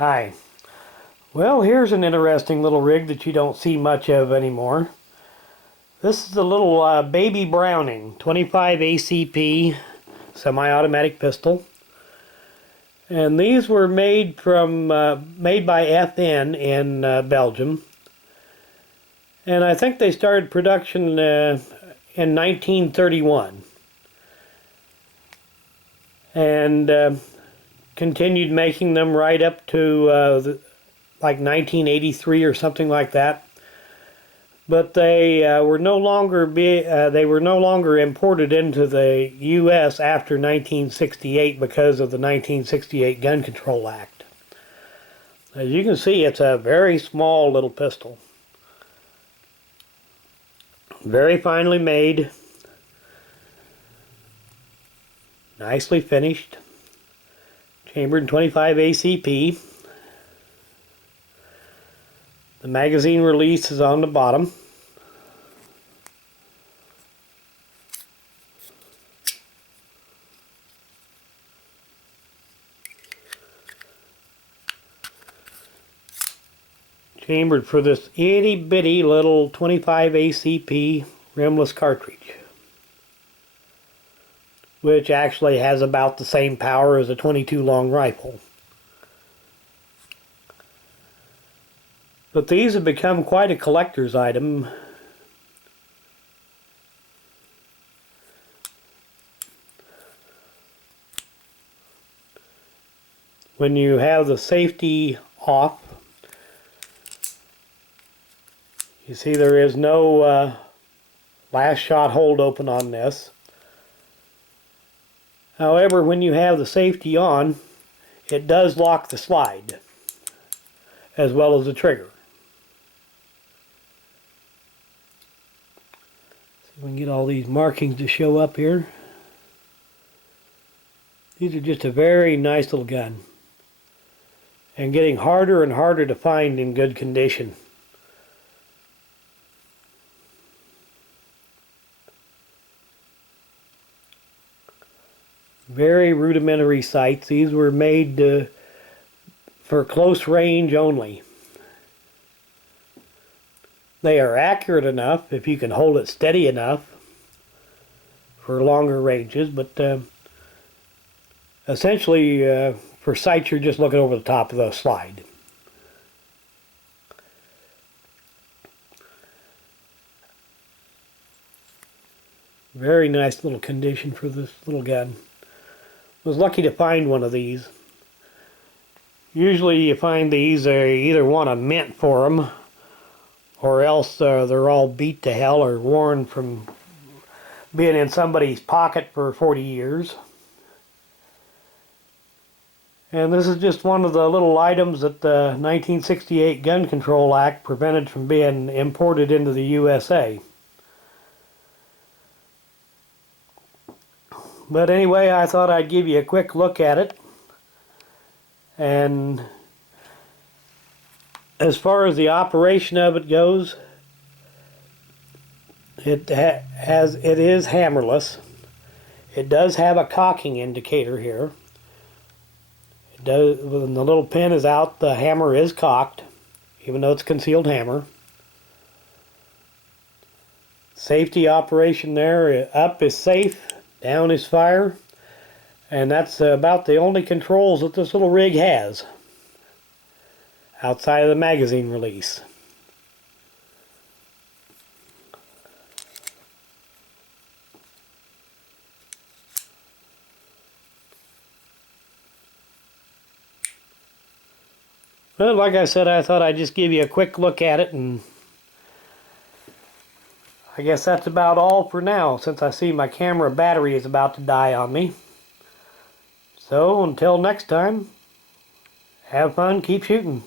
Hi. Well, here's an interesting little rig that you don't see much of anymore. This is a little baby Browning 25 ACP semi-automatic pistol. And these were made by FN in Belgium. And I think they started production in 1931. And continued making them right up to like 1983 or something like that. But they were no longer imported into the U.S. after 1968 because of the 1968 Gun Control Act. As you can see, it's a very small little pistol. Very finely made. Nicely finished. Chambered in 25 ACP. The magazine release is on the bottom. Chambered for this itty bitty little 25 ACP rimless cartridge, which actually has about the same power as a .22 long rifle. But these have become quite a collector's item. When you have the safety off, you see there is no last shot hold open on this. However, when you have the safety on, it does lock the slide as well as the trigger. See if we can get all these markings to show up here. These are just a very nice little gun, and getting harder and harder to find in good condition. Very rudimentary sights. These were made for close range only. They are accurate enough if you can hold it steady enough for longer ranges, but essentially for sights you're just looking over the top of the slide. Very nice little condition for this little gun. Was lucky to find one of these. Usually you find these, they either want a mint for them, or else they're all beat to hell or worn from being in somebody's pocket for 40 years. And this is just one of the little items that the 1968 Gun Control Act prevented from being imported into the USA. But anyway, I thought I'd give you a quick look at it. And as far as the operation of it goes, it is hammerless. It does have a cocking indicator here. It does, when the little pin is out, the hammer is cocked, even though it's a concealed hammer. Safety operation there, up is safe. Down is fire, and that's about the only controls that this little rig has outside of the magazine release. Well, like I said, I thought I'd just give you a quick look at it, and I guess that's about all for now, since I see my camera battery is about to die on me. So until next time, have fun, keep shooting.